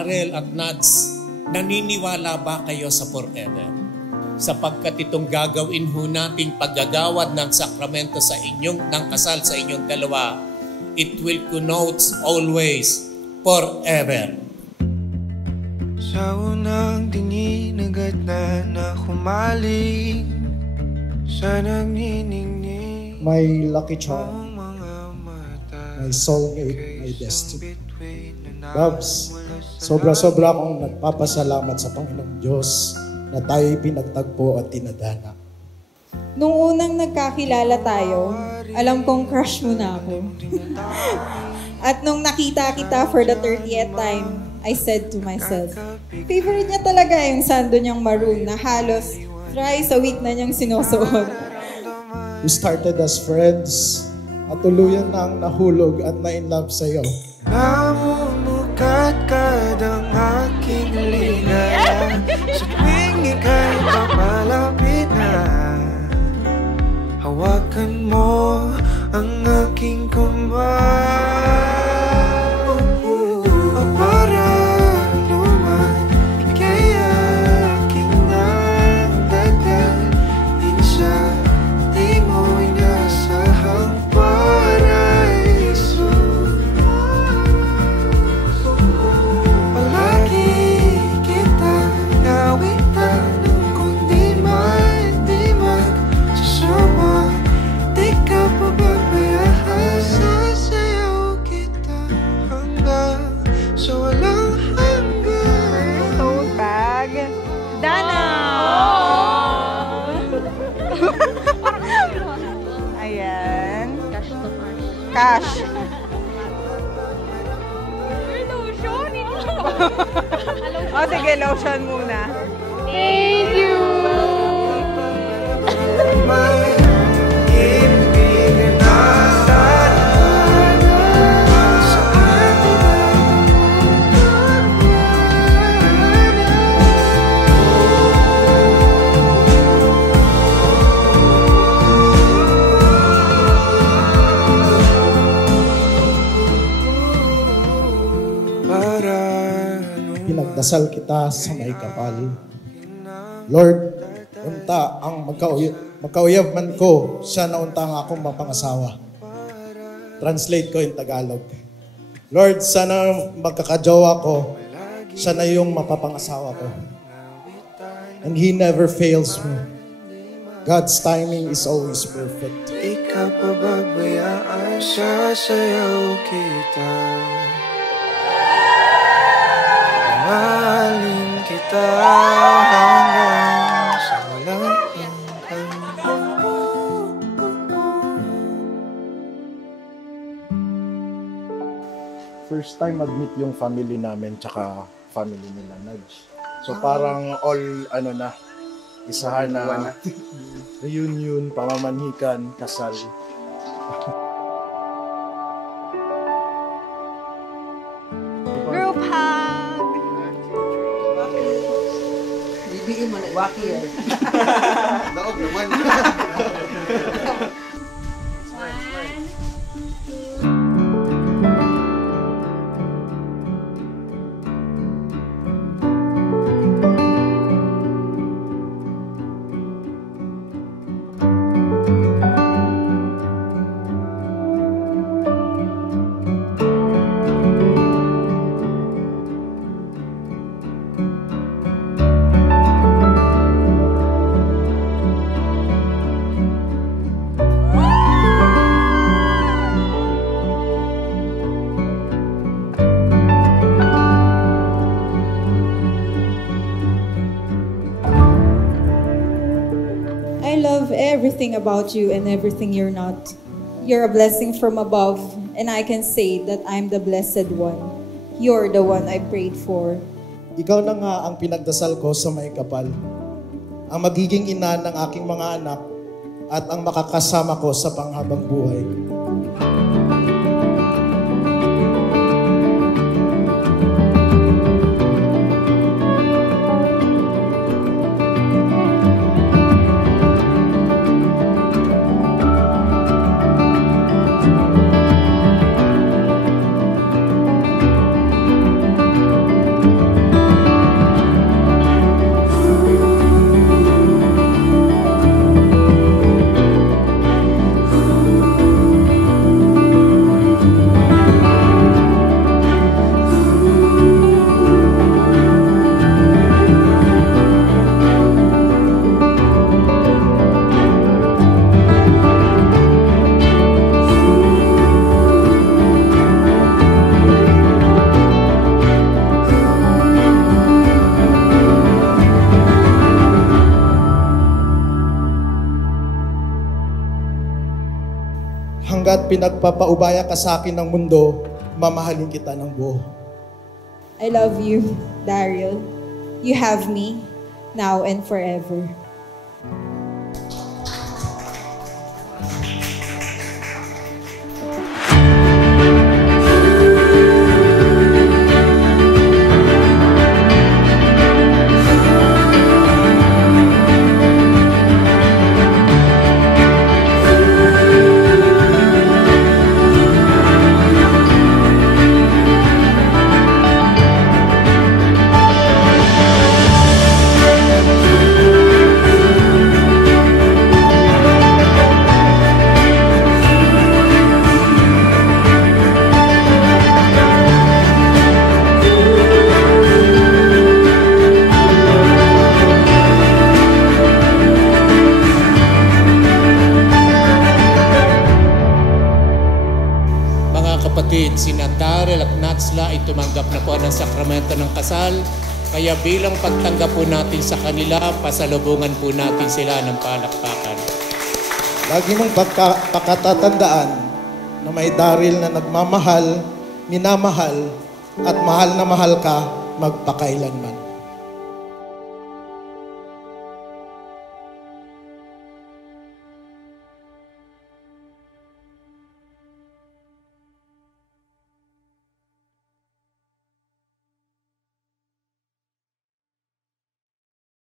Darrell at Nads, naniniwala ba kayo sa forever? Sapagkat itong gagawin ho nating paggagawad ng sakramento sa inyong, ng kasal sa inyong dalawa, it will connote always, forever. Sa unang tingin agad na humaling sa nagniningning. My lucky charm, my soulmate, my destiny. Babs, sobra-sobra akong nagpapasalamat sa Panginoong Diyos na tayo'y pinagtagpo at tinadhana. Nung unang nagkakilala tayo, alam kong crush mo na ako. At nung nakita kita for the 30th time, I said to myself, favorite niya talaga yung sando niyang maroon na halos thrice a week na niyang sinusuot. We started as friends at tuluyan na ang nahulog at na-inlove sa'yo. Namumukat kadang aking linga sa tuwing ika'y papalapit na. Hawakan mo ang aking kamay. Para luman, ika'y aking nagdadal. Minsan, di mo'y nasahang paraiso. Palagi kita nawitan kung di man sasama. Di ka pababayaan, sasayaw kita hanggang sa walang hanggan. Tote bag. Dana! Ayan. Cash. Lotion. O sige, lotion muna. Thank you! Ibigin na sa ating Pinagdasal kita sa may kapal. Lord, unta ang magkauyab man ko, siya na unta ang akong mapangasawa. Translate ko in Tagalog. Lord, sana magkakajowa ko, siya na yung mapapangasawa ko. And He never fails me. God's timing is always perfect. di ka pababayaan, sasayaw kita. Mahalin kita hanggang sa walang hanggan. First time mag-meet yung family namin tsaka family nila Nudge. So parang all isahan na reunion, pamamanhikan, kasal. Group hug! Bibiin mo na, waki eh. Daog naman. Everything about you and everything you're not. You're a blessing from above, and I can say that I'm the blessed one. You're the one I prayed for. Ikaw na nga ang pinagdasal ko sa may kapal. Ang magiging ina ng aking mga anak at ang makakasama ko sa panghabang buhay. hanggat pinagpapaubaya ka sa akin ng mundo, mamahalin kita ng buo. I love you, Daryl. You have me, now and forever. Kapatid, sina Daryl at Natsla ay tumanggap na po ng sakramento ng kasal. Kaya bilang pagtanggap po natin sa kanila, pasalubungan po natin sila ng palakpakan. Lagi mong pagkatatandaan na may Daryl na nagmamahal, minamahal, at mahal na mahal ka magpakailanman.